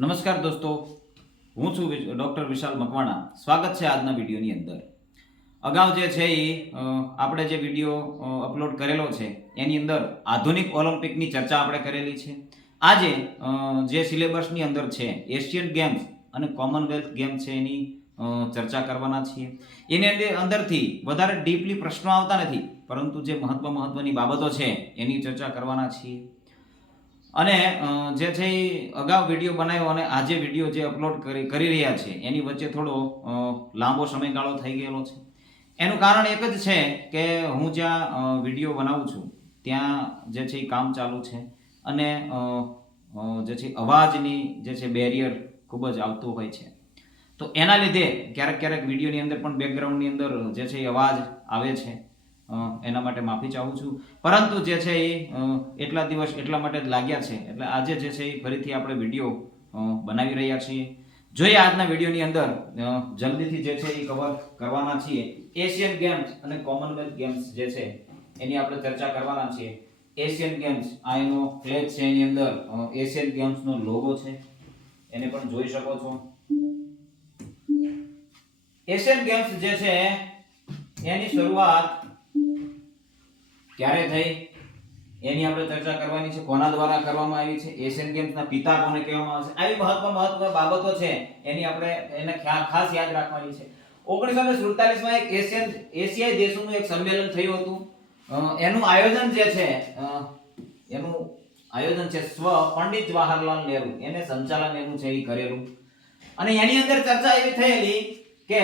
નમસ્કાર દોસ્તો, હું છું ડૉક્ટર વિશાલ મકવાણા. સ્વાગત છે આજના વિડીયોની અંદર. અગાઉ જે છે એ આપણે જે વિડીયો અપલોડ કરેલો છે એની અંદર આધુનિક ઓલિમ્પિકની ચર્ચા આપણે કરેલી છે. આજે જે સિલેબસની અંદર છે એશિયન ગેમ્સ અને કોમનવેલ્થ ગેમ છે એની ચર્ચા કરવાના છીએ. એની અંદરથી વધારે ડીપલી પ્રશ્નો આવતા નથી, પરંતુ જે મહત્વની બાબતો છે એની ચર્ચા કરવાના છીએ. અને જે છે એ અગાઉ વિડીયો બનાવ્યો અને આજે વિડીયો જે અપલોડ કરી રહ્યા છે એની વચ્ચે થોડો લાંબો સમયગાળો થઈ ગયેલો છે. એનું કારણ એક જ છે કે હું જ્યાં વિડીયો બનાવું છું ત્યાં જે છે એ કામ ચાલુ છે અને જે છે અવાજની જે છે બેરિયર ખૂબ જ આવતું હોય છે. તો એના લીધે ક્યારેક વિડીયોની અંદર પણ બેકગ્રાઉન્ડની અંદર જે છે એ અવાજ આવે છે. એના માટે માફી ચાહું છું. પરંતુ જે છે એ એટલા દિવસ એટલા માટે જ લાગ્યા છે, એટલે આજે જે છે એ ફરીથી આપણે વિડીયો બનાવી રહ્યા છીએ. જોઈએ આજના વિડીયોની અંદર જલ્દીથી જે છે એ કવર કરવાના છીએ એશિયન ગેમ્સ અને કોમનવેલ્થ ગેમ્સ જે છે એની આપણે ચર્ચા કરવાના છીએ. એશિયન ગેમ્સ આ એનો ફ્લેગ છે, એની અંદર એશિયન ગેમ્સનો લોગો છે, એને પણ જોઈ શકો છો. એશિયન ગેમ્સ જે છે એની શરૂઆત ક્યારે થઈ એની આપણે ચર્ચા કરવાની છે. કોના દ્વારા કરવામાં આવી છે, એશિયન ગેમ્સના પિતા કોને કહેવામાં આવે છે, આવી મહત્વ બાબતો છે એની આપણે એને ખાસ યાદ રાખવાની છે. 1947 માં એક એશિયાઈ દેશોનું એક સંમેલન થયું હતું. એનું આયોજન જે છે સ્વ પંડિત જવાહરલાલ નહેરુ, એને સંચાલન એનું છે એ કરેલું. અને એની અંદર ચર્ચા એવી થયેલી કે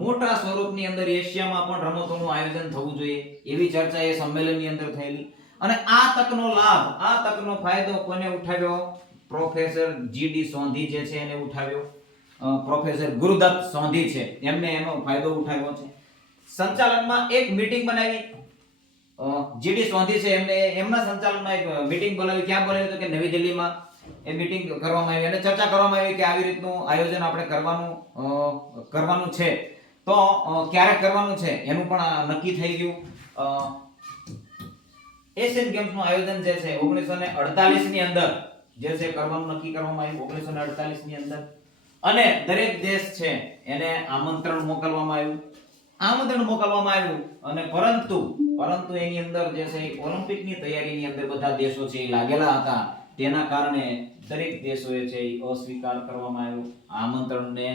મોટા સ્વરૂપની અંદર એશિયામાં પણ રમતોનું આયોજન થવું જોઈએ, એવી ચર્ચા એ સંમેલનની અંદર થયેલી. અને આ તકનો લાભ, આ તકનો ફાયદો કોને ઉઠાવ્યો? પ્રોફેસર જીડી સોંધી જે છે એને ઉઠાવ્યો. પ્રોફેસર ગુરુદત્ત સોંધી છે એમને એનો ફાયદો ઉઠાવ્યો છે. સંચાલનમાં એક મીટિંગ બનાવી. જીડી સોંધી છે એમને એમના સંચાલનમાં એક મીટિંગ બોલાવી. ક્યાં બોલાવી? તો કે નવી દિલ્હીમાં એ મીટિંગ કરવામાં આવી અને ચર્ચા કરવામાં આવી કે આવી રીતનું આયોજન આપણે કરવાનું છે. તો ક્યારે કરવાનું છે એનું પણ નક્કી થઈ ગયું. એશિયન ગેમ્સનું આયોજન જે છે 1948 ની અંદર જે છે કરવાનું નક્કી કરવામાં આવ્યું. 1948 ની અંદર અને દરેક દેશ છે એને આમંત્રણ મોકલવામાં આવ્યું અને પરંતુ એની અંદર જે છે ઓલિમ્પિકની તૈયારીની અંદર બધા દેશો છે એ લાગેલા હતા. તેના કારણે દરેક દેશોએ છે અસ્વીકાર કરવામાં આવ્યો, આમંત્રણને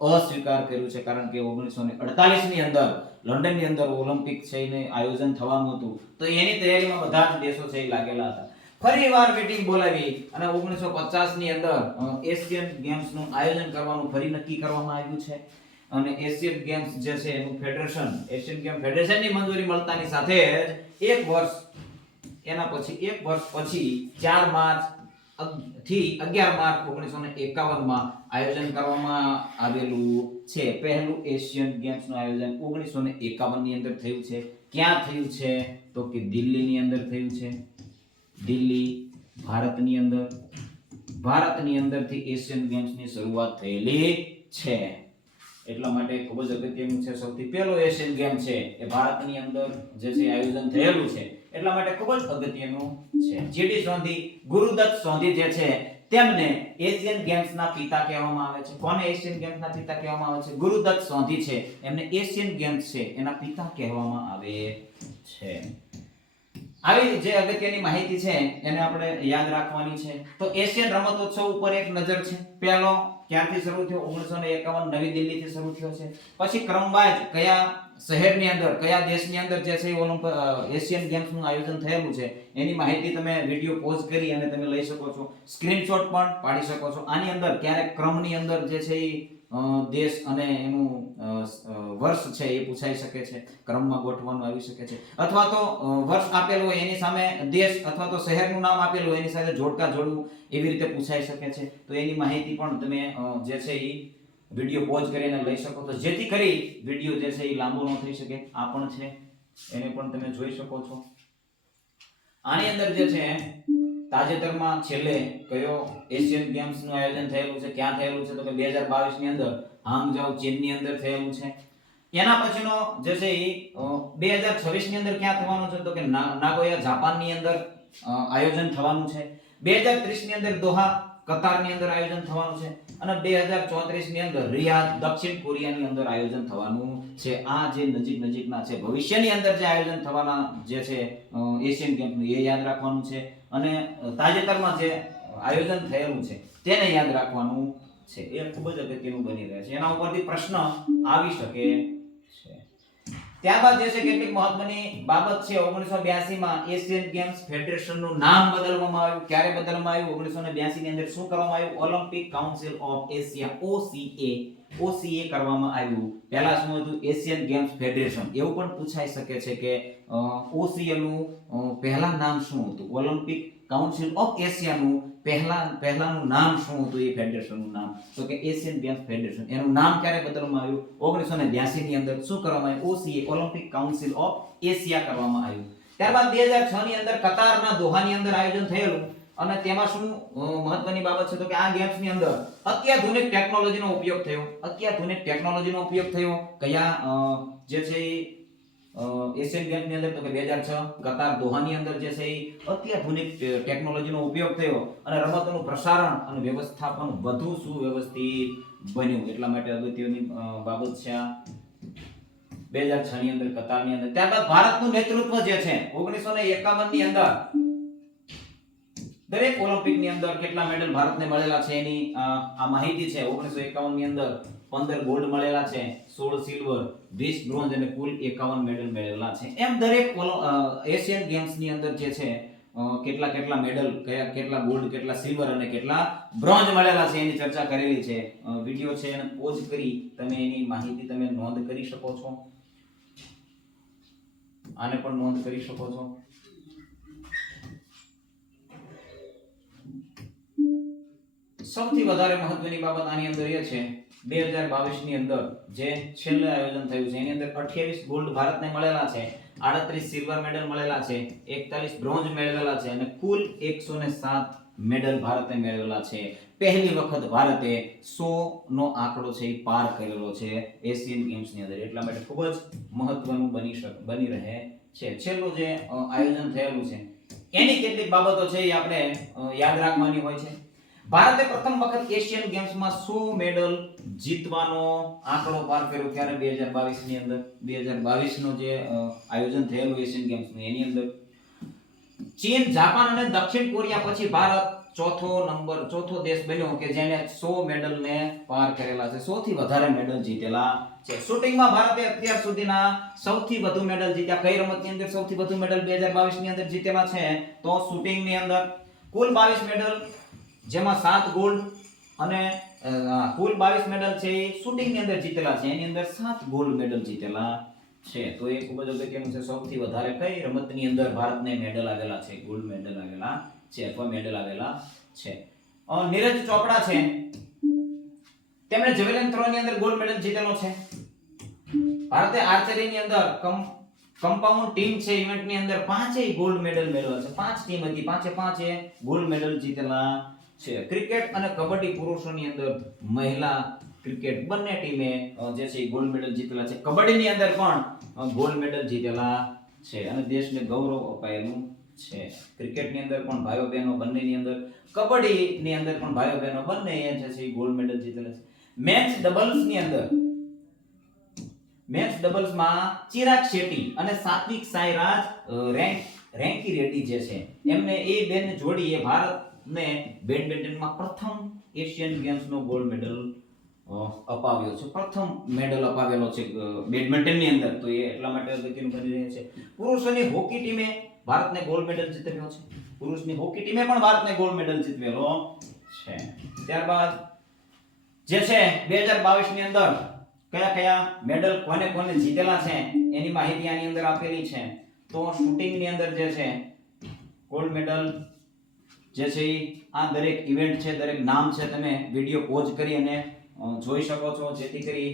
અસ્વીકાર કર્યું છે. કારણ કે 1948 ની અંદર લંડનની અંદર ઓલિમ્પિક છે એને આયોજન થવાનું હતું, તો એની તૈયારીમાં બધા જ દેશો છે એ લાગેલા હતા. ફરીવાર મીટિંગ બોલાવી અને 1950 ની અંદર એશિયન ગેમ્સનું આયોજન કરવાનું ફરી નક્કી કરવામાં આવ્યું છે. અને એશિયન ગેમ્સ જે છે એનું ફેડરેશન, એશિયન ગેમ ફેડરેશનની મંજૂરી મળતાની સાથે જ એક વર્ષ પછી 4 માર્ચ થી 11 માર્ચ 1951 માં આયોજન કરવામાં આવેલું છે. પહેલું એશિયન ગેમ્સનું આયોજન 1951 ની અંદર થયું છે. ક્યાં થયું છે? તો કે દિલ્હીની અંદર થયું છે. દિલ્હી, ભારતની અંદરથી એશિયન ગેમ્સની શરૂઆત થયેલી છે. એટલા માટે ખૂબ જ અગત્યનું છે. સૌથી પહેલો એશિયન ગેમ છે એ ભારતની અંદર જે છે આયોજન થયેલું છે, એટલા માટે ખૂબ જ અગત્યનું છે. જીડી સોંધી, ગુરુદત્ત સોંધી જે છે તેમને એશિયન ગેમ્સના પિતા કહેવામાં આવે છે. કોને એશિયન ગેમ્સના પિતા કહેવામાં આવે છે? ગુરુદત્ત સોંધી છે એમને એશિયન ગેમ્સ છે એના પિતા કહેવામાં આવે છે. આવી જે અગત્યની માહિતી છે એને આપણે યાદ રાખવાની છે. તો એશિયન રમતોત્સવ ઉપર એક નજર છે. પહેલો ક્યાંથી શરૂ થયો? 1951 નવી દિલ્હીથી શરૂ થયો છે. પછી ક્રમવાઇઝ કયા શહેરની અંદર, કયા દેશની અંદર જે છે એશિયન ગેમ્સનું આયોજન થયેલું છે એની માહિતી તમે વિડિયો પોઝ કરી અને તમે લઈ શકો છો, સ્ક્રીનશોટ પણ પાડી શકો છો. આની અંદર ક્યારેક ક્રમની અંદર જે છે દેશ અને એનું વર્ષ છે એ પૂછાઈ શકે છે, ક્રમમાં ગોઠવવાનું આવી શકે છે. અથવા તો વર્ષ આપેલું હોય એની સામે દેશ અથવા તો શહેરનું નામ આપેલું હોય એની સાથે જોડકા જોડવું એવી રીતે પૂછાઈ શકે છે. તો એની માહિતી પણ તમે જે છે એ વિડિયો પોઝ કરીને લઈ શકો છો, જેથી કરી વિડિયો જે છે એ લાંબો ન થઈ શકે. આ પણ છે, એને પણ તમે જોઈ શકો છો. આની અંદર જે છે તાજેતરમાં છેલ્લે કયો એશિયન ગેમ્સનું આયોજન થયેલું છે, ક્યાં થયેલું છે? તો કે 2022 ની અંદર હાંગઝાઉ ચીનની અંદર થયેલું છે. એના પછીનો જે છે એ 2026 ની અંદર ક્યાં થવાનું છે? તો કે નાગોયા જાપાનની અંદર આયોજન થવાનું છે. 2030 ની અંદર દોહા કતારની અંદર આયોજન થવાનું છે અને 2034 ની અંદર રિયાદ દક્ષિણ કોરિયાની અંદર આયોજન થવાનું છે. આ જે નજીકના છે, ભવિષ્યની અંદર જે આયોજન થવાના જે છે એશિયન ગેમ્સનું એ યાદ રાખવાનું છે અને તાજેતરમાં જે આયોજન થયેલું છે તેને યાદ રાખવાનું છે. એ ખૂબ જ અગત્યનું બની રહે છે. એના ઉપરથી પ્રશ્ન આવી શકે છે. ત્યારબાદ જે છે કેટલીક મહત્વની બાબત છે. 1982 માં એશિયન ગેમ્સ ફેડરેશનનું નામ બદલવામાં આવ્યું. ક્યારે બદલવામાં આવ્યું? 1982 ની અંદર શું કરવામાં આવ્યું? Olympic council of Asia OCA કરવામાં આવ્યું. પહેલા શું હતું? Asian games federation. એવું પણ પૂછાઈ શકે છે કે OCA નું પહેલા નામ શું હતું? ઓલિમ્પિક કાઉન્સિલ ઓફ એશિયા નું પહેલાનું નામ શું હતું? એ ફેડરેશનનું નામ તો કે એશિયન ગેમ્સ ફેડરેશન. એનું નામ ક્યારે બદલવામાં આવ્યું? 1982 ની અંદર શું કરવામાં આવ્યું? OCA Olympic council of Asia કરવામાં આવ્યું. ત્યારબાદ 2006 ની અંદર કતારના દોહાની અંદર આયોજન થયેલું અને તેમાં શું મહત્વની બાબત છે તો કે આ ગેમ્સ ની અંદર અત્યાધુનિક ટેકનોલોજીનો ઉપયોગ થયો. અત્યાધુનિક ટેકનોલોજીનો ઉપયોગ થયો કયા જે છે એશિયન ગેમ્સ ની અંદર તો કે 2006 કતાર દોહાની અંદર જે છે અત્યાધુનિક ટેકનોલોજીનો ઉપયોગ થયો અને રમતોનું પ્રસારણ અને વ્યવસ્થાપન વધુ સુવ્યવસ્થિત બન્યું. એટલા માટે અગત્યની બાબત છે આ 2006 ની અંદર કતારની અંદર. ત્યારબાદ ભારતનું નેતૃત્વ જે છે 1951 ની અંદર દરેક ઓલિમ્પિક ની અંદર કેટલા મેડલ ભારતને મળેલા છે એની આ માહિતી છે. 1951 ની અંદર 15 ગોલ્ડ મળેલા છે, 16 સિલ્વર, 20 બ્રોન્ઝ અને કુલ 51 મેડલ મેળવેલા છે. એમ દરેક એશિયન ગેમ્સ ની અંદર જે છે કેટલા મેડલ, કેટલા ગોલ્ડ, કેટલા સિલ્વર અને કેટલા બ્રોન્ઝ મળેલા છે એની ચર્ચા કરેલી છે. વિડિયો છે એને પોઝ કરી તમે એની માહિતી તમે નોંધ કરી શકો છો. આને પણ નોંધ કરી શકો છો. સૌથી વધારે મહત્વની બાબત આની અંદર એ છે 2022 ની અંદર જે છેલ્લે આયોજન થયું છે એની અંદર 28 ગોલ્ડ ભારતને મળેલા છે, 38 સિલ્વર મેડલ મળેલા છે, 41 બ્રોન્ઝ મેળવેલા છે અને કુલ 107 મેડલ ભારતે મેળવેલા છે. પહેલી વખત ભારતે 100 નો આંકડો છે એ પાર કરેલો છે એશિયન ગેમ્સ ની અંદર. એટલા માટે ખૂબ જ મહત્વનું બની રહે છે. છેલ્લું જે આયોજન થયેલું છે એની કેટલીક બાબતો છે એ આપણે યાદ રાખવાની હોય છે. ભારતે પ્રથમ વખત એશિયન ગેમ્સમાં 100 મેડલ જીતવાનો આંકડો પાર કર્યો ત્યારે 2022 ની અંદર. 2022 નો જે આયોજન થયેલું એશિયન ગેમ્સનું એની અંદર ચીન, જાપાન અને દક્ષિણ કોરિયા પછી ભારત ચોથો દેશ બન્યો કે જેને 100 મેડલને પાર કરેલા છે. સૌથી વધારે મેડલ જીતેલા છે. શૂટિંગમાં ભારતે અત્યાર સુધીના સૌથી વધુ મેડલ જીત્યા. કઈ રમતની અંદર સૌથી વધુ મેડલ 2022 ની અંદર જીતેલા છે? તો શૂટિંગની અંદર કુલ 22 મેડલ, જેમાં 7 ગોલ્ડ અને કુલ 22 મેડલ છે એ શૂટિંગની અંદર જીતેલા છે. એની અંદર 7 ગોલ્ડ મેડલ જીતેલા છે. તો એ ખૂબ જ અગત્યનું છે. સૌથી વધારે કઈ રમતની અંદર ભારતને મેડલ આવેલા છે? ગોલ્ડ મેડલ આવેલા છે અથવા મેડલ આવેલા છે. નીરજ ચોપડા છે તેમણે જેવેલિન થ્રો ની અંદર ગોલ્ડ મેડલ જીતેલો છે. ભારતે આર્ચરીની અંદર કમ્પાઉન્ડ ટીમ છે ઇવેન્ટની અંદર 5 ગોલ્ડ મેડલ મેળવેલા છે. 5 ટીમ હતી, 5 ગોલ્ડ મેડલ જીતેલા છે. ક્રિકેટ અને કબડ્ડી પુરુષોની અંદર મહિલા ક્રિકેટ બંને ટીમે જે છે ગોલ્ડ મેડલ જીતેલા છે. કબડ્ડીની અંદર પણ ગોલ્ડ મેડલ જીતેલા છે અને દેશને ગૌરવ અપાયેલું છે. ક્રિકેટની અંદર પણ ભાઈઓ બહેનો બંનેની અંદર, કબડ્ડીની અંદર પણ ભાઈઓ બહેનો બંને જે છે ગોલ્ડ મેડલ જીતેલા છે. મેચ ડબલ્સમાં ચિરાગ શેટ્ટી અને સાત્વિક સાઈરાજ રેન્કી રેડ્ડી જે છે એમને એ બેન જોડીએ ભારતને બેડમિન્ટનમાં પ્રથમ એશિયન ગેમ્સનો ગોલ્ડ મેડલ અપાવ્યો છે. પ્રથમ મેડલ અપાવેલો છે બેડમિન્ટનની અંદર. તો એ એટલા માટે અગત્યનું બની રહે છે. પુરુષોની હોકી ટીમે ભારતને ગોલ્ડ મેડલ જીતવ્યો છે. પુરુષની હોકી ટીમે પણ ભારતને ગોલ્ડ મેડલ જીતવેલો છે. ત્યારબાદ જે છે 2022 ની અંદર કયા મેડલ કોને જીતેલા છે એની માહિતી આની અંદર આપેલી છે. તો શૂટિંગની અંદર જે છે ગોલ્ડ મેડલ જે છે આ દરેક ઇવેન્ટ છે, દરેક નામ છે તમે વિડિયો પોઝ કરી અને જોઈ શકો છો જેથી કરી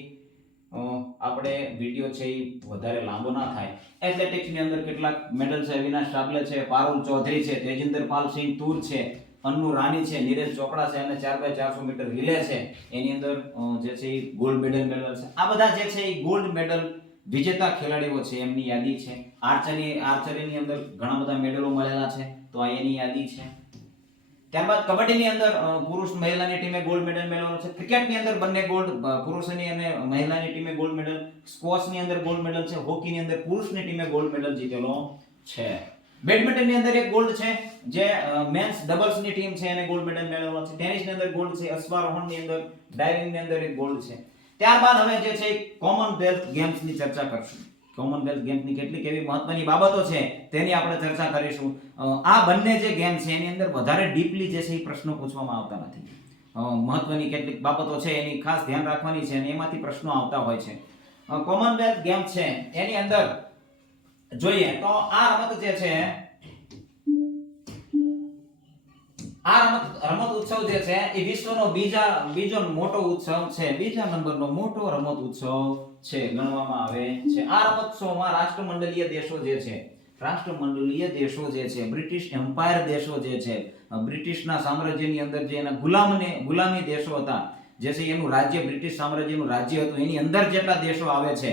આપણે વિડિયો છે એ વધારે લાંબો ના થાય. એથ્લેટિક્સની અંદર કેટલાક મેડલ છે. અવિનાશ ચાબલે છે, પારુલ ચૌધરી છે, તેજિંદર પાલ સિંહ તૂર છે, અન્નુ રાની છે, નીરજ ચોપડા છે અને 4x400 મીટર રિલે છે એની અંદર જે છે ગોલ્ડ મેડલ મેળવેલ છે. આ બધા જે છે એ ગોલ્ડ મેડલ વિજેતા ખેલાડીઓ છે એમની યાદી છે. આર્ચરીની અંદર ઘણા બધા મેડલો મળેલા છે તો આ એની યાદી છે. ત્યારબાદ કબડ્ડીની અંદર પુરુષ મહિલાની ટીમે ગોલ્ડ મેડલ મેળવેલો છે. ક્રિકેટની અંદર બંને ગોલ્ડ, પુરુષની અને મહિલાની ટીમે ગોલ્ડ મેડલ. સ્ક્વોશની અંદર ગોલ્ડ મેડલ છે. હોકીની અંદર પુરુષની ટીમે ગોલ્ડ મેડલ જીતેલો છે. બેડમિન્ટનની અંદર એક ગોલ્ડ છે, જે મેન્સ ડબલ્સની ટીમ છે એને ગોલ્ડ મેડલ મેળવેલો છે. ટેનિસની અંદર ગોલ્ડ છે. અશ્વારોહણની અંદર, ડાઇવિંગની અંદર એક ગોલ્ડ છે. ત્યારબાદ હવે જે છે કોમનવેલ્થ ગેમ્સની ચર્ચા કરશું. કોમનવેલ્થ ગેમ્સની કેટલીક એવી મહત્વની બાબતો છે તેની આપણે ચર્ચા કરીશું. આ બંને જે ગેમ છે એની અંદર વધારે ડીપલી જે છે એ પ્રશ્નો પૂછવામાં આવતા નથી. મહત્વની કેટલીક બાબતો છે એની ખાસ ધ્યાન રાખવાની છે અને એમાંથી પ્રશ્નો આવતા હોય છે. કોમનવેલ્થ ગેમ છે એની અંદર જોઈએ તો આ રમત જે છે, રમત ઉત્સવ જે છે એ વિશ્વનો બીજો મોટો ઉત્સવ છે. બીજા નંબરનો મોટો રમત ઉત્સવ છે ગણવામાં આવે છે. આ રમતોત્સવમાં રાષ્ટ્રમંડલીય દેશો જે છે, બ્રિટિશ એમ્પાયર દેશો જે છે, બ્રિટિશના સામ્રાજ્યની અંદર જે એના ગુલામી દેશો હતા, જે છે એનું રાજ્ય, બ્રિટિશ સામ્રાજ્યનું રાજ્ય હતું, એની અંદર જેટલા દેશો આવે છે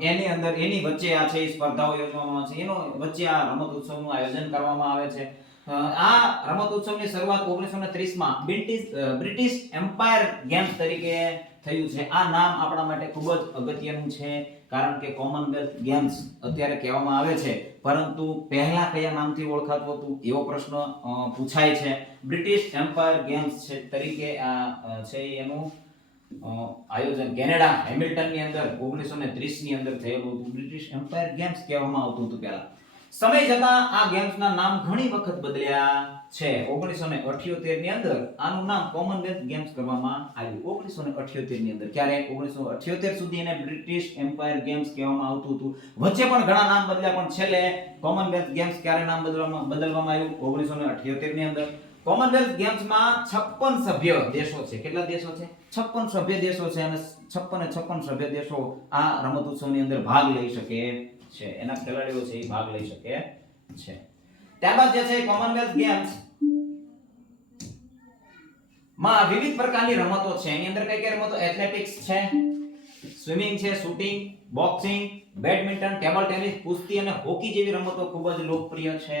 એની અંદર એની વચ્ચે આ છે સ્પર્ધાઓ યોજવામાં આવે છે. એનો વચ્ચે આ રમત ઉત્સવનું આયોજન કરવામાં આવે છે. આ રમત ઉત્સવની શરૂઆત 1930 માં બ્રિટિશ એમ્પાયર ગેમ્સ તરીકે થયું છે. આ નામ આપણા માટે ખૂબ જ અગત્યનું છે, કારણ કે કોમનવેલ્થ ગેમ્સ અત્યારે કહેવામાં આવે છે, પરંતુ પહેલા કયા નામથી ઓળખાતું હતું એવો પ્રશ્ન પૂછાય છે. બ્રિટિશ એમ્પાયર ગેમ્સ છે તરીકે આ છે એનું આયોજન કેનેડા હેમિલ્ટનની અંદર 1930 ની અંદર થયેલું હતું. બ્રિટિશ એમ્પાયર ગેમ્સ કહેવામાં આવતું હતું પહેલા. સમય જતાં આ ગેમ્સના નામ ઘણી વખત બદલ્યા છે. 1978 ની અંદર આનું નામ કોમનવેલ્થ ગેમ્સ કરવામાં આવ્યું. 1978 ની અંદર ક્યારે 1978 સુધી એને બ્રિટિશ એમ્પાયર ગેમ્સ કહેવામાં આવતું હતું. વચ્ચે પણ ઘણા નામ બદલ્યા, પણ છેલ્લે કોમનવેલ્થ ગેમ્સ ક્યારે નામ બદલવામાં આવ્યું 1978 ની અંદર. કોમનવેલ્થ ગેમ્સમાં 56 સભ્ય દેશો છે. કેટલા દેશો છે? 56 સભ્ય દેશો છે અને 56 સભ્ય દેશો આ રમત ઉત્સવની અંદર ભાગ લઈ શકે છે. એના ખેલાડીઓ છે એ ભાગ લઈ શકે છે. ત્યારબાદ જે છે કોમનવેલ્થ ગેમ્સ માં વિવિધ પ્રકારની રમતો છે. એની અંદર કઈ કઈ રમતો? એથ્લેટિક્સ છે, સ્વિમિંગ છે, shooting, boxing, badminton, table tennis, કુસ્તી અને હોકી જેવી રમતો ખૂબ જ લોકપ્રિય છે.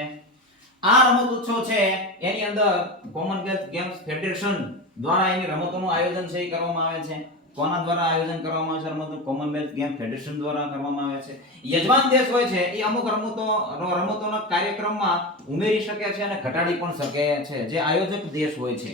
આ રમત ઉત્સવ છે એની અંદર કોમનવેલ્થ ગેમ્સ ફેડરેશન દ્વારા એની રમતોનું આયોજન છે એ કરવામાં આવે છે. કોના દ્વારા આયોજન કરવામાં આવે છે રમતનું? કોમનવેલ્થ ગેમ ફેડરેશન દ્વારા કરવામાં આવે છે. યજમાન દેશ હોય છે એ અમુક રમતોના કાર્યક્રમમાં ઉમેરી શકે છે અને ઘટાડી પણ શકે છે. જે આયોજક દેશ હોય છે,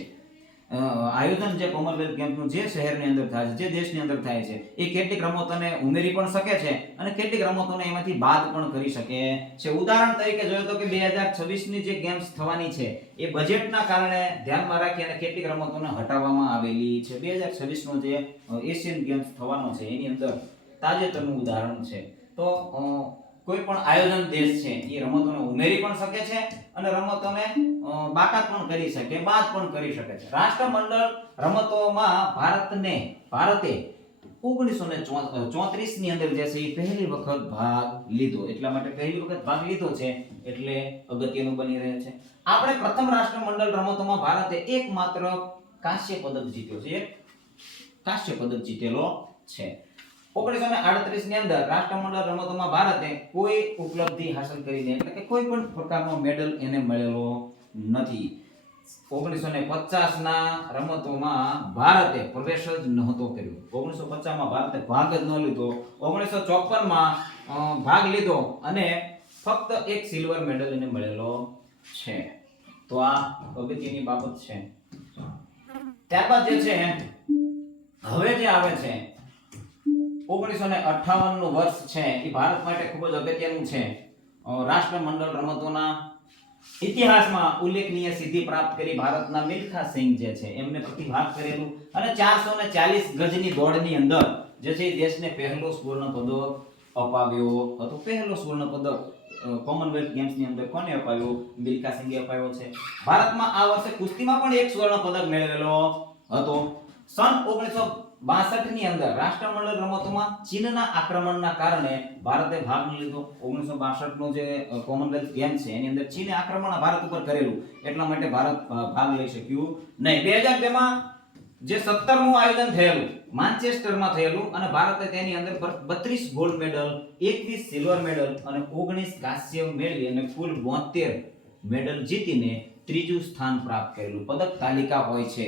આયોજન જે કોમનવેલ્થ ગેમ્સનું જે શહેરની અંદર થાય છે, જે દેશની અંદર થાય છે, એ કેટલીક રમતોને ઉમેરી પણ શકે છે અને કેટલીક રમતોને એમાંથી બાદ પણ કરી શકે છે. ઉદાહરણ તરીકે જોઈએ તો કે 2026 ની જે ગેમ્સ થવાની છે એ બજેટના કારણે ધ્યાનમાં રાખી અને કેટલીક રમતોને હટાવવામાં આવેલી છે. 2026 નો જે એશિયન ગેમ્સ થવાનો છે એની અંદર તાજેતરનું ઉદાહરણ છે. તો કોઈ પણ આયોજન દેશ છે એ રમતોને ઉમેરી પણ શકે છે અને રમતોને બાકાત પણ કરી શકે, બાદ પણ કરી શકે છે. રાષ્ટ્રમંડળ રમતોમાં ભારતે 1934 ની અંદર જે છે એ પહેલી વખત ભાગ લીધો. એટલા માટે પહેલી વખત ભાગ લીધો છે એટલે અગત્યનું બની રહે છે. આપણે પ્રથમ રાષ્ટ્રમંડળ રમતોમાં ભારતે એકમાત્ર કાંસ્ય પદક જીત્યો છે. કાંસ્ય પદક જીતેલો છે. 1938 ની અંદર રાષ્ટ્રમંડળ રમતોમાં ભારતે કોઈ ઉપલબ્ધિ હાંસલ કરી નથી, એટલે કે કોઈ પણ પ્રકારનો મેડલ એને મળેલો નથી. 1950 ના રમતોમાં ભારતે પ્રવેશ જ નહોતો કર્યો. 1950 માં ભારતે ભાગ જ ન લીધો. 1954 માં ભાગ લીધો અને ફક્ત એક સિલ્વર મેડલ એને મળેલો છે. તો આ અગત્યની બાબત છે. ત્યારબાદ જે છે હવે જે આવે છે 1958 નું વર્ષ છે એ ભારત માટે ખૂબ જ અગત્યનું છે. રાષ્ટ્રમંડળ રમતોના ઇતિહાસમાં ઉલ્લેખનીય સિદ્ધિ પ્રાપ્ત કરી ભારતના મિલ્ખા સિંહ જે છે એમને પ્રતિભાગ કરેલું અને 440 ગજની દોડની અંદર જે છે દેશને પહેલો સ્વર્ણ પદક અપાવ્યો હતો. પહેલો સ્વર્ણ પદક કોમનવેલ્થ ગેમ્સ ની અંદર કોને અપાવ્યો? મિલ્ખા સિંહે અપાવ્યો છે. ભારતમાં આ વર્ષે કુસ્તીમાં પણ એક સ્વર્ણ પદક મેળવેલો હતો. સન 1962 ની અંદર રાષ્ટ્રમંડળ રમતોમાં ચીનના આક્રમણના કારણે ભારતે ભાગ લીધો. 1962 નો જે કોમનવેલ્થ ગેમ છે એની અંદર ચીને આક્રમણ ભારત ઉપર કરેલું, એટલા માટે ભારત ભાગ લઈ શક્યું નહીં. 2002 માં જે 17મું આયોજન થયેલું માન્ચેસ્ટરમાં થયેલું અને ભારતે તેની અંદર 32 ગોલ્ડ મેડલ, 21 સિલ્વર મેડલ અને 19 કાંસ્ય મેળવી અને કુલ 72 મેડલ જીતીને ત્રીજું સ્થાન પ્રાપ્ત કરેલું. પદક તાલિકા હોય છે,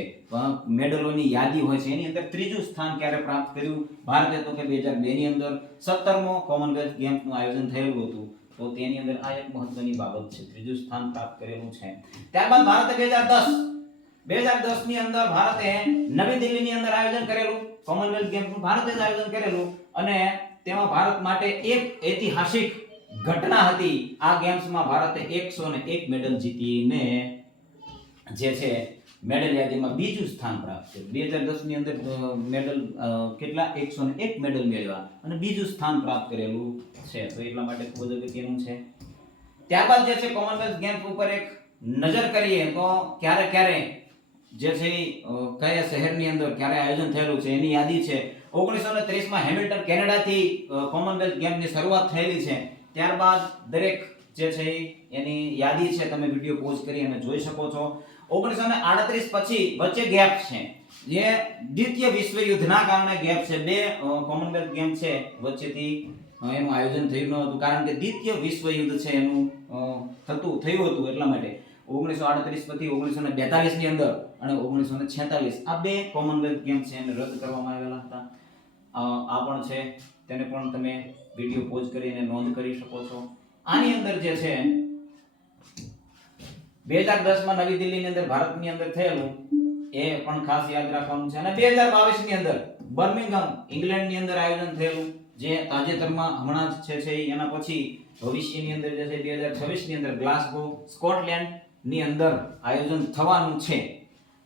મેડલોની યાદી હોય છે, એની અંદર ત્રીજું સ્થાન ક્યારે પ્રાપ્ત કર્યું ભારતે? તો કે 2002 ની અંદર 17મો કોમનવેલ્થ ગેમ્સનું આયોજન થયેલું હતું. તો તેની અંદર આ એક મહત્વની બાબત છે, ત્રીજું સ્થાન પ્રાપ્ત કરેલું છે. ત્યારબાદ ભારતે 2010 ની અંદર ભારતે નવી દિલ્હીની અંદર આયોજન કરેલું કોમનવેલ્થ ગેમ્સનું ભારતે જ આયોજન કરેલું, અને તેમાં ભારત માટે એક ઐતિહાસિક ઘટના હતી. આ ગેમ્સમાં ભારતે 101 મેડલ જીતીને જે છે મેડલ યાદીમાં બીજું સ્થાન પ્રાપ્ત કર્યું. 2010 ની અંદર મેડલ કેટલા 101 મેડલ મેળવ્યા અને બીજું સ્થાન પ્રાપ્ત કરેલું છે. તો એટલા માટે ખૂબ જ અગત્યનું છે. ત્યારબાદ જે છે કોમનવેલ્થ ગેમ્સ ઉપર એક નજર કરીએ તો ક્યારે જે છે કયા શહેરની અંદર ક્યારે આયોજન થયેલું છે એની યાદી છે. 1930 માં હેમિલ્ટન કેનેડાથી કોમનવેલ્થ ગેમ્સની શરૂઆત થયેલી છે. ત્યારબાદ દરેક જે છે એની યાદી છે, તમે વિડિયો પોઝ કરી અને જોઈ શકો છો. 1938 પછી વચ્ચે ગેપ છે, જે દ્વિતીય વિશ્વયુદ્ધના કારણે ગેપ છે. બે કોમનવેલ્થ ગેમ છે વચ્ચેથી એનું આયોજન થયું ન હતું, કારણ કે દ્વિતીય વિશ્વયુદ્ધ છે એનું થયું હતું. એટલા માટે 1938 પછી 1942 ની અંદર અને 1946 આ બે કોમનવેલ્થ ગેમ છે એને રદ કરવામાં આવેલા હતા. આ પણ છે, તેને પણ તમે વિડિયો પોઝ કરીને નોંધ કરી શકો છો. આની અંદર જે છે 2010 માં નવી દિલ્હીની અંદર ભારતની અંદર થયેલું એ પણ ખાસ યાદ રાખવાનું છે. અને 2022 ની અંદર બર્મિંગહામ ઇંગ્લેન્ડની અંદર આયોજન થયેલું, જે તાજેતરમાં હમણાં જ છે એના પછી ભવિષ્યની અંદર જે છે 2026 ની અંદર ગ્લાસગો સ્કોટલેન્ડ ની અંદર આયોજન થવાનું છે.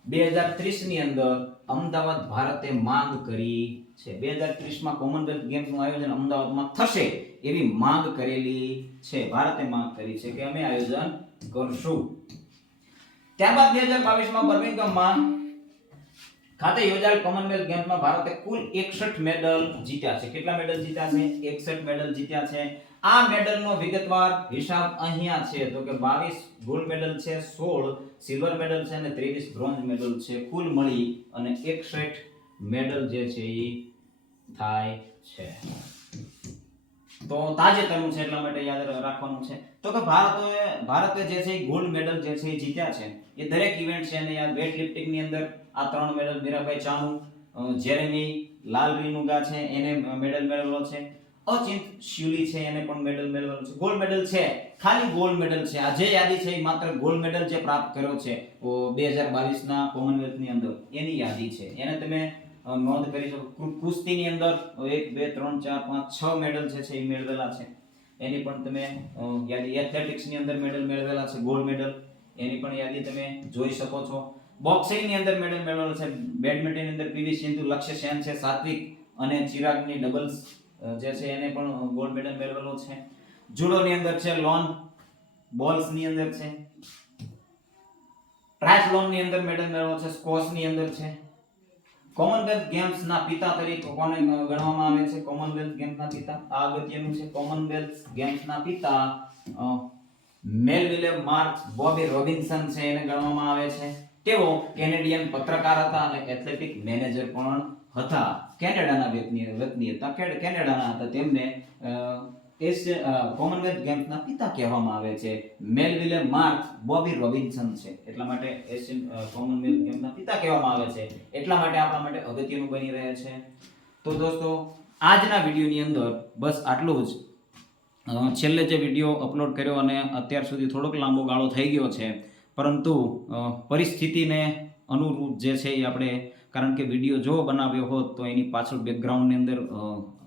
2030 ની અંદર અમદાવાદ ભારતે માંગ કરી છે. 2030 માં કોમનવેલ્થ ગેમ્સનું આયોજન અમદાવાદમાં થશે એવી માંગ કરેલી છે. ભારતે માંગ કરી છે કે અમે આયોજન કરશું. ત્યારબાદ 2022 માં બર્મિંગહામમાં ખાતે યોજાયેલ કોમનવેલ્થ ગેમ્સમાં ભારતે કુલ 61 મેડલ જીત્યા છે. કેટલા મેડલ જીત્યા છે? 61 મેડલ જીત્યા છે. આ મેડલનો વિગતવાર હિસાબ અહીંયા છે. તો કે 22 ગોલ્ડ મેડલ છે, 16 સિલ્વર મેડલ છે અને 23 બ્રોન્ઝ મેડલ છે. કુલ મળી અને 61 મેડલ જે છે એ થાય છે. તો તાજેતરનું છે એટલા માટે યાદ રાખવાનું છે. તો કે ભારતે જે છે ગોલ્ડ મેડલ જે છે જીત્યા છે એ દરેક ઇવેન્ટ છે. અને યાર વેઇટ લિફ્ટિંગ ની અંદર આ 3 મેડલ મીરાભાઈ ચાનુ, જેરેમી લાલરીનુગા છે એને મેડલ મેળવેલો છે. અચિંત શ્યુલી છે એને પણ મેડલ મેળવેલો છે. ગોલ્ડ મેડલ છે, ખાલી ગોલ્ડ મેડલ છે. આ જે યાદી છે એ માત્ર ગોલ્ડ મેડલ જે પ્રાપ્ત કર્યો છે 2022 ના કોમનવેલ્થ ની અંદર એની યાદી છે. એને તમે નોંધ કરી શકો. કુસ્તીની અંદર 1 2 3 4 5 6 મેડલ છે એ મેળવેલા છે. એની પણ તમે યાદી. એથ્લેટિક્સ ની અંદર મેડલ મેળવેલા છે, ગોલ્ડ મેડલ, એની પણ યાદી તમે જોઈ શકો છો. બોક્સિંગ ની અંદર મેડલ મેળવેલો છે. બેડમિન્ટન ની અંદર પીવી સિંધુ, લક્ષ્ય સેન છે, સાત્વિક અને ચિરાગની ડબલ્સ જે છે એને પણ ગોલ્ડ મેડલ મેળવેલો છે. જુડો ની અંદર છે, લોન બોલ્સ ની અંદર છે, ટ્રાયથલોન ની અંદર મેડલ મેળવેલો છે, સ્કોશ ની અંદર છે. કોમનવેલ્થ ગેમ્સ ના પિતા તરીકે કોને ગણવામાં આવે છે? કોમનવેલ્થ ગેમ્સ ના પિતા આ અગત્યનું છે. કોમનવેલ્થ ગેમ્સ ના પિતા મેલવિલે માર્ક્સ બોબી રોબિન્સન છે એને ગણવામાં આવે છે. તેઓ કેનેડિયન પત્રકાર હતા અને એથ્લેટિક મેનેજર પણ હતા. કેનેડાના વતની હતા, કેનેડાના હતા. તેમને કોમનવેલ્થ ગેમ્સના પિતા કહેવામાં આવે છે. મેલવિલે માર્ક્સ બોબી રોબિન્સન છે, એટલા માટે એશિયન કોમનવેલ્થ ગેમ્સના પિતા કહેવામાં આવે છે. એટલા માટે આપણા માટે અગત્યનું બની રહે છે. તો દોસ્તો આજના વિડીયોની અંદર બસ આટલું જ. છેલ્લે જે વિડીયો અપલોડ કર્યો અને અત્યાર સુધી થોડોક લાંબો ગાળો થઈ ગયો છે, પરંતુ પરિસ્થિતિને અનુરૂપ જે છે એ આપણે, કારણ કે વિડીયો જો બનાવ્યો હોત તો એની પાછળ બેકગ્રાઉન્ડની અંદર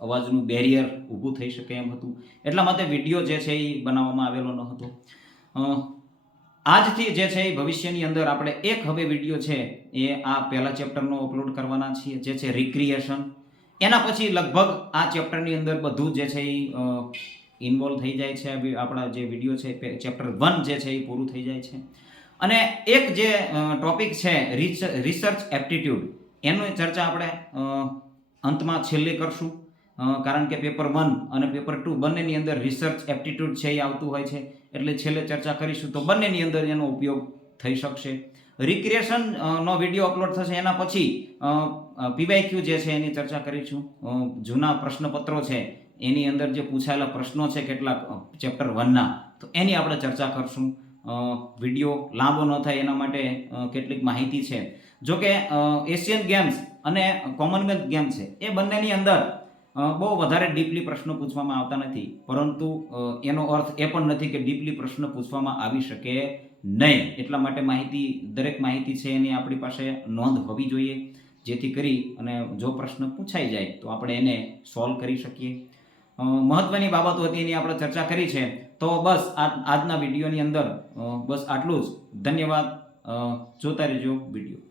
અવાજનું બેરિયર ઊભું થઈ શકે એમ હતું. એટલા માટે વિડીયો જે છે એ બનાવવામાં આવેલો ન હતો. આજથી જે છે એ ભવિષ્યની અંદર આપણે એક હવે વિડીયો છે એ આ પહેલા ચેપ્ટરનો અપલોડ કરવાના છીએ, જે છે રિક્રિએશન. એના પછી લગભગ આ ચેપ્ટરની અંદર બધું જે છે એ ઇન્વોલ્વ થઈ જાય છે. આપણા જે વિડીયો છે ચેપ્ટર 1 જે છે એ પૂરું થઈ જાય છે. અને એક જે ટોપિક છે રિસર્ચ એપ્ટિટ્યૂડ, એની ચર્ચા આપણે અંતમાં છેલ્લે કરશું. કારણ કે પેપર 1 અને પેપર 2 બંનેની અંદર રિસર્ચ એપ્ટિટ્યૂડ છે એ આવતું હોય છે, એટલે છેલ્લે ચર્ચા કરીશું તો બંનેની અંદર એનો ઉપયોગ થઈ શકશે. રિક્રિએશન નો વિડીયો અપલોડ થશે, એના પછી પીવાયક્યુ જે છે એની ચર્ચા કરીશું. જૂના પ્રશ્નપત્રો છે એની અંદર જે પૂછાયેલા પ્રશ્નો છે કેટલાક ચેપ્ટર 1 ના, તો એની આપણે ચર્ચા કરશું. વિડીયો લાંબો ન થાય એના માટે કેટલીક માહિતી છે. જો કે એશિયન ગેમ્સ અને કોમનવેલ્થ ગેમ છે એ બંનેની અંદર બહુ વધારે ડીપલી પ્રશ્નો પૂછવામાં આવતા નથી, પરંતુ એનો અર્થ એ પણ નથી કે ડીપલી પ્રશ્ન પૂછવામાં આવી શકે નહીં. એટલા માટે દરેક માહિતી છે એની આપણી પાસે નોંધ હોવી જોઈએ, જેથી કરી અને જો પ્રશ્ન પૂછાઈ જાય તો આપણે એને સોલ્વ કરી શકીએ. મહત્વની બાબતો હતી એની આપણે ચર્ચા કરી છે. તો બસ આજના વિડીયોની અંદર બસ આટલું જ. ધન્યવાદ. જોતા રહેજો વિડીયો.